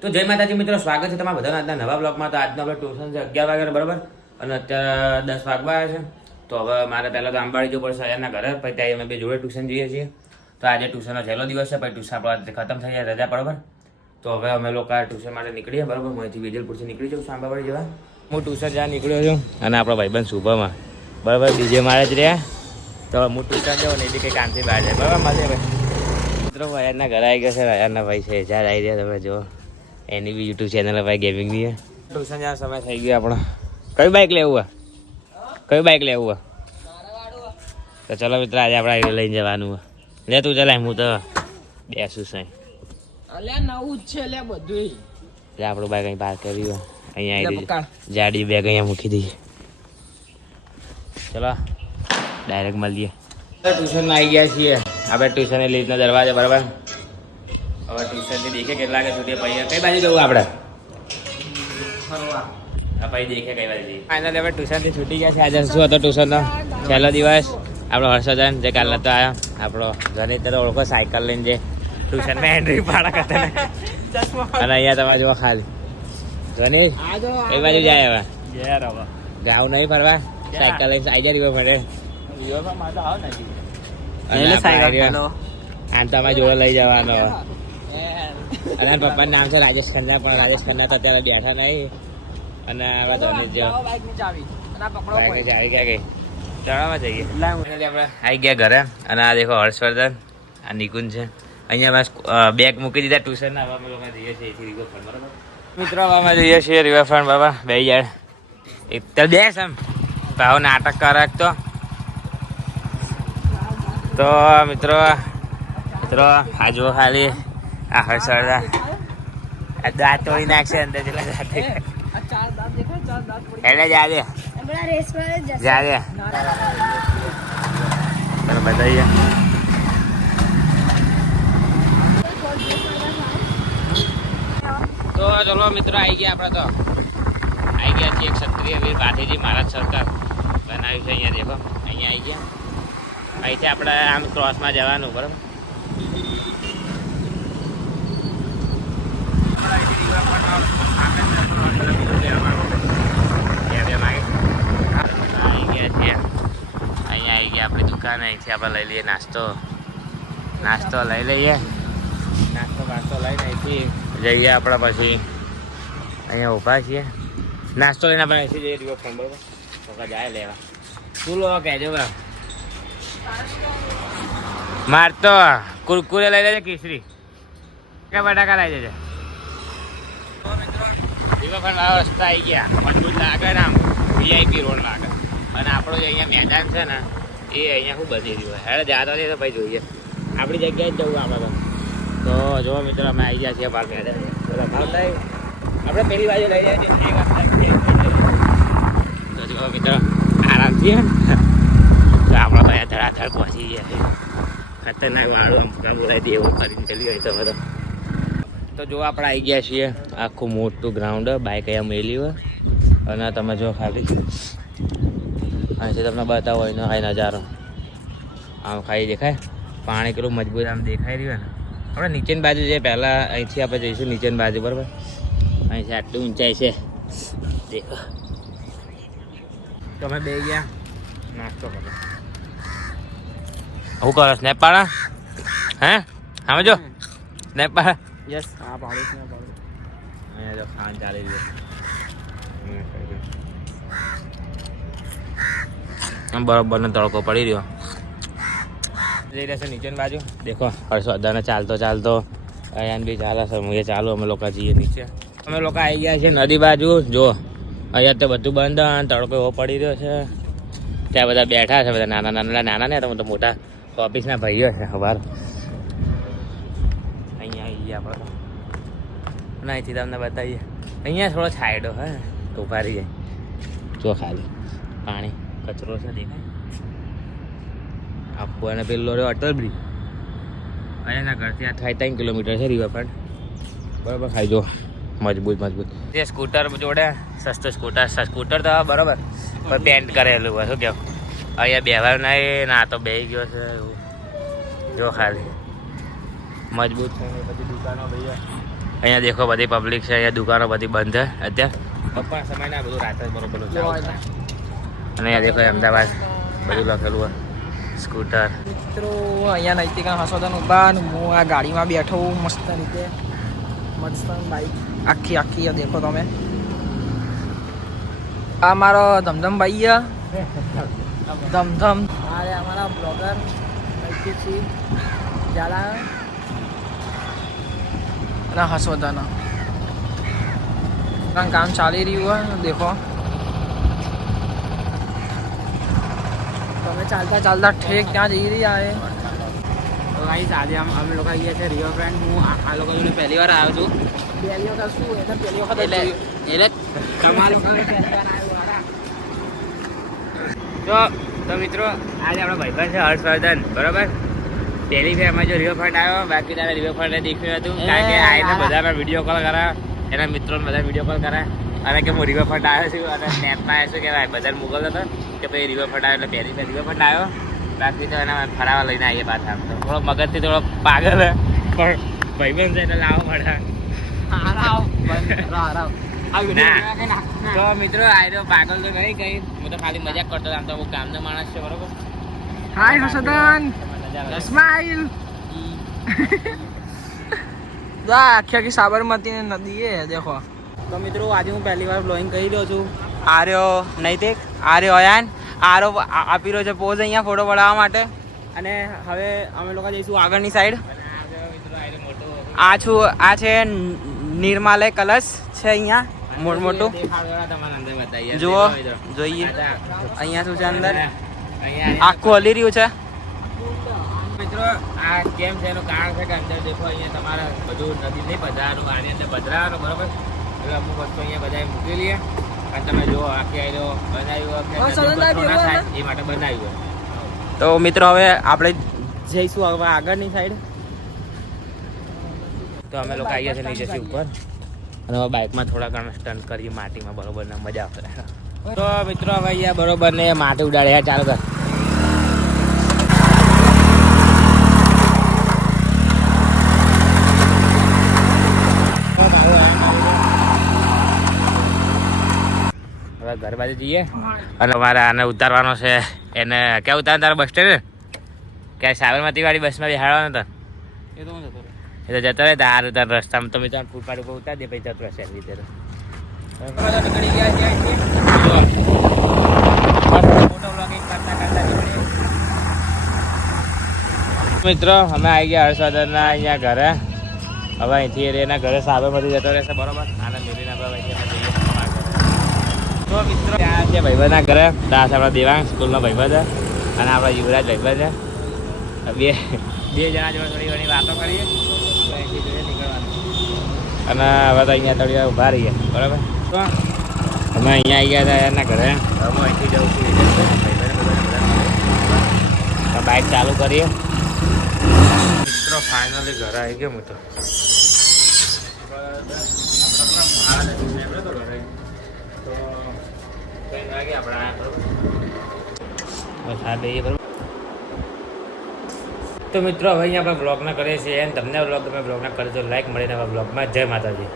તો જય માતાજી મિત્રો, સ્વાગત છે તમારા બધાના આજના નવા બ્લોગમાં. તો આજનો આપણે ટ્યુશન છે 11 વાગ્યાનો બરાબર, અને અત્યારે 10 વાગવા આવ્યા છે. તો હવે મારે પહેલાં તો આંબાડી જવું પડશે એના ઘરે, પછી ત્યાં અમે બે જોડે ટ્યુશન જઈએ છીએ. તો આજે ટ્યુશનનો છેલ્લો દિવસ છે, પછી ટ્યુશન આપણે ખતમ થઈ જાય રજા બરાબર. તો હવે અમે લોકો આ ટ્યુશન માટે નીકળીએ બરાબર. હું અહીંથી વિજલપુરથી નીકળી જાઉં છું આંબાવાડી જવા. હું ટ્યુશન જ્યાં નીકળ્યો છું, અને આપણો ભાઈબંધ શુભમાં બરાબર બીજે મારે જ રહ્યા. તો હું ટ્યુશન જાઉં ને એ બી કંઈ કામથી બહાર જાય બરાબર. મારે ભાઈ મિત્રો ભાઈના ઘરે આવી ગયા છે. ભાઈના ભાઈ છે જ્યાં આવી રહ્યા તમે જો, એની બી યુટ્યુબ ચેનલ ભાઈ ગેમિંગની. ટ્યુશન જવાનો સમય થઈ ગયો આપણો. કયું બાઇક લેવું કયું બાઇક લેવું? તો ચલો મિત્ર, આજે આપણે લઈને જવાનું. લે તું ચલાય, હું તો બેસું સાઈ. નવું જ છે લે બધું. આપણું બાઇક અહીં પાર્ક કર્યું, અહીંયા આવી દઈએ. જાડી બેગ અહીંયા મૂકી દઈએ. ચલો ડાયરેક્ટ મળીએ. ટ્યુશનમાં આવી ગયા છીએ આપણે. ટ્યુશનની લીધનો દરવાજો બરાબર. હવે ટ્યુશનથી દેખે કેટલા વાગે છૂટીએ, પછી કઈ બાજુ જવું આપણે? પછી દેખે કઈ બાજુ જઈએ. ફાઇનલી હવે ટ્યુશનથી છૂટી ગયા છે. આજે શું હતો ટ્યુશનનો છેલ્લો દિવસ. આપણો હર્ષદન જે કાલે તો આવ્યો, આપણો જનિત તો ઓળખો, સાયકલ લઈને જે ટ્યુશનમાં એન્ટ્રી પાડા કરતા. અને અહીંયા તમે જુઓ ખાલી જનિત કઈ બાજુ જાય હવે? ગાવ નહીં ફરવા, સાયકલ લઈને આવી જાય ફરે. આમ તો અમે જોડે લઈ જવાનો. અને પપ્પાનું નામ છે રાજેશ ખન્ના, પણ રાજેશ ખન્ના તો અત્યારે બેઠા નહીં. અને હવે ધોની ચાવી ક્યાં ગઈ? ચડાવવા જઈએ. આપણે આવી ગયા ઘરે. અને આ દેખો હર્ષવર્ધન, આ નિકુંજ છે. અહીંયા બેગ મૂકી દીધા ટ્યુશનના. હવે અમે લોકો જઈએ છીએ એથી રિવરફ્રન્ટ બરાબર. મિત્રો હવે અમે જઈએ છીએ રિવરફ્રન્ટ બાબા. બે જાય એક બેસ એમ ભાવ નાટક કરાક તો મિત્રો આ જુઓ ખાલી આ હર્ષવર્ધન આ દાંત તોડી નાખશે અંદર જેટલા દાંત એટલે જાદે ચલો બતાવીએ. તો ચલો મિત્રો આવી ગયા આપણે. તો આવી ગયા છીએ ક્ષત્રિય વીર ભાથીજી મહારાજ સરકાર બનાવ્યું છે. અહીંયા દેખો, અહીંયા આવી ગયા. અહીંથી આપણે આમ ક્રોસમાં જવાનું બરાબર. અહીંયા આવી ગયા આપણી દુકાન. અહીંથી આપણે લઈ લઈએ નાસ્તો લઈ લઈએ. નાસ્તો લઈને અહીંથી જઈએ આપણે. પછી અહીંયા ઊભા છીએ. નાસ્તો લઈને આપણે અહીંથી જઈએ રિવરફ્રન્ટ બરાબર. તો જાય લેવા. શું લો કહેજો બરાબર. માર તો કુરકુરે લઈ લેજે, કેસરી કે બટાકા લઈ જજે. રિવરફ્રન્ટ વાળા રસ્તા આવી ગયા. મજબૂત લાગે ને, આમ VIP રોડ લાગે. અને આપણો જે અહીંયા મેદાન છે ને, એ અહીંયા શું બધી રહ્યું હેડે જાતો છે. તો ભાઈ જોઈએ આપણી જગ્યાએ જ જવું આપણે. તો જો મિત્રો અમે આવી ગયા છીએ બહાર મેદાન. ભાવ થાય આપણે પેલી બાજુ લઈ જાય. તો જો મિત્રો આરામથી તો આપણે તો અહીંયા ધડાધડ પહોંચી ગયા. ખતરનાક વાળું બોલાવી દે એવું કરીને ચલી ગઈ તમે તો જો આપણે આવી ગયા છીએ. આખું મોટું ગ્રાઉન્ડ, બાઇક અહીંયા મેલી હોય. અને તમે જો ખાલી અહીંથી તમને બતાવો એનો આ નજારો. આમ ખાઈ દેખાય પાણી કેટલું મજબૂત આમ દેખાઈ રહ્યું ને. આપણે નીચેની બાજુ છે પહેલાં, અહીંથી આપણે જઈશું નીચેની બાજુ બરાબર. અહીંથી આટલી ઊંચાઈ છે દેખો. તો અમે બે ગયા નાસ્તો કરો. શું કરો સ્નેપ પાડા? હે આમે જો સ્નેપ પાડા. યસ હા પાડું સ્નેપ પાડું. અહીંયા જો ખાન ચાલી રહ્યો. બરોબરનો તડકો પડી રહ્યો. જઈ રહેશે નીચેની બાજુ. દેખો હર્ષવર્ધન ચાલતો અહીંયા બી ચાલે છે. હું એ ચાલુ. અમે લોકો જઈએ નીચે. અમે લોકો આવી ગયા છીએ નદી બાજુ. જો અહીંયા તો બધું બંધ, તડકો એવો પડી રહ્યો છે. ત્યાં બધા બેઠા છે, બધા નાના ને તો મોટા ઓફિસના ભાઈઓ છે. ખબર અહીંયા આવી ગયા આપણે. અને અહીંથી તમને બતાવીએ. અહીંયા થોડો છાયડો હે તો ઉભા રહી જાય. જો ખાલી પાણી કચરો છે દેખાય આખું. અને પેલો રહ્યો અટલ બ્રિજ. અહીંયાના ઘરથી આ 3 કિલોમીટર છે રિવરફ્રન્ટ બરાબર. ખાઈ જો મજબૂત તે સ્કૂટર જોડે સસ્તું સ્કૂટર તો બરાબર પણ પેન્ટ કરેલું હોય. શું કેવું અહીંયા બેહવાનું નહીં ના, તો બેસી ગયો છે એવું. જો ખાલી મજબૂત છે. બધી દુકાનો ભાઈ અહીંયા દેખો બધી પબ્લિક છે, અહીંયા દુકાનો બધી બંધ છે અત્યારે બપોર સમયના બધું રાતે બરોબર ચાલુ થાય. અને અહીંયા દેખો અમદાવાદ બધું લખેલું હોય સ્કૂટર. મિત્રો અહીંયા નૈતિકા હસોદન ઉભા અને હું આ ગાડીમાં બેઠો હું મસ્ત રીતે મસ્ત બાઈક આખી દેખો તમે. આ મારો ધમધમ ભાઈ છે ધમધમ. અરે અમારા બ્લોગર નૈતિકસિંહ ઝાલા અને હસોદાના કામ ચાલી રહ્યું હોય દેખો. તમે ચાલતા ઠેક ત્યાં જઈ રહ્યા છે. તો ગાઈસ આજે અમે લોકો આવીએ છીએ રિવર ફ્રન્ટ. હું આ લોકો જોડે પહેલી વાર આવ્યો છું. પહેલી વખત શું એને પહેલી વખત એટલે તમારું તો મિત્રો આજે આપણો ભાઈબંધ છે હર્ષવર્ધન બરોબર. પહેલી ફેર અમે જો રિવરફ્રન્ટ આવ્યો, બાકી તારે રિવરફ્રન્ટ દેખ્યું હતું કારણ કે આઈને બધાના વિડીયો કોલ કરા, એના મિત્રોને બધા વિડીયો કોલ કરા અને કે હું રિવરફ્રન્ટ આવ્યો છું અને સ્નેપમાં શું કહેવાય બધાને મોકલતો હતો કે ભાઈ રિવરફ્રન્ટ આવ્યો એટલે પહેલી ફેર રિવરફ્રન્ટ આવ્યો. બાકી તો એના ફરાવા લઈને આવીએ પાછા. આમ તો થોડો મગજથી થોડો પાગલ પણ ભાઈબંધ છે એટલે લાવો મળે. તો મિત્રો આયરો પાગલ તો નહીં કઈ, હું તો ખાલી મજાક કરતો આમ તો હું કામનો માણસ છે બરોબર. હાય હસોદન સ્માઈલ. આખી સાબરમતી નદી એ દેખો. તો મિત્રો આજે હું પહેલી વાર બ્લોગિંગ કરી રહ્યો છું. આર્યો નૈતિક, આર્યો અયાન, આરો આપી રહ્યો છે પોઝ અહીંયા ફોટો પડાવવા માટે. અને હવે અમે લોકો જઈશું આગળની સાઈડ. આ છે નિર્માલય કલશ છે અહીંયા મોટું. જુઓ જોઈએ અહીંયા શું છે અંદર, આખું હલી રહ્યું છે. મિત્રો આ કેમ છે એનું કારણ છે કે અંદર દેખો અહીંયા તમારે બધું નદી નહીં પધરાવાનું, આની અંદર પધરાવાનું બરોબર. એટલે અમુક વસ્તુ અહીંયા બધા મૂકી લઈએ અને તમે જુઓ આખી આયરો બનાવ્યું એ માટે બનાવ્યું. તો મિત્રો હવે આપણે જઈશું હવે આગળની સાઈડ. તો અમે લોકો આવીએ છીએ નીચેથી ઉપર અને હવે બાઇકમાં થોડા ઘણા સ્ટન્ટ કરીએ માટીમાં બરોબર ને મજા આવશે. તો મિત્રો હવે અહીંયા બરોબર ને માટી ઉડાડ્યા ચાલુ કર. હવે ઘર બાજુ જઈએ અને અમારે આને ઉતારવાનો છે. એને ક્યાં ઉતાર તારા બસ સ્ટેન્ડ ક્યાં સાબરમતી વાળી બસમાં બેહાડવાનો હતો એ તો જતો રહે તાર ઉતાર રસ્તામાં તમે ત્યાં ફૂટપાથ ઉપર ઉતાર દે પછી જતો રહેશે એવી રીતે. મિત્રો અમે આવી ગયા હર્ષવર્ધનના અહીંયા ઘરે. હવે અહીંથી એના ઘરે સાબરમતી જતો રહેશે બરોબર. આનંદ મેળવીને આપણે અહીંથી જઈએ. તો મિત્રો ત્યાં છે ભાઈબંધના ઘરે. દાસ આપણા દેવાંગ સ્કૂલનો ભાઈબંધ છે અને આપણા યુવરાજ ભાઈબંધ છે. બે જણા જોડે થોડી ઘણી વાતો કરીએ અને હવે તો અહીંયા થોડી વાર ઊભા રહીએ બરાબર. તો અમે અહીંયા આવી ગયા હતા એના ઘરે. હું અહીંથી જઉં છું બાઇક ચાલુ કરીએ. મિત્રો ફાઇનલી ઘરે આવી ગયો હું તો. તો મિત્રો હવે અહીંયા આપણે બ્લોગના કરીએ છીએ અને તમને બ્લોગ ગમે બ્લોગના કરજો લાઈક મળીને બ્લોગમાં. જય માતાજી.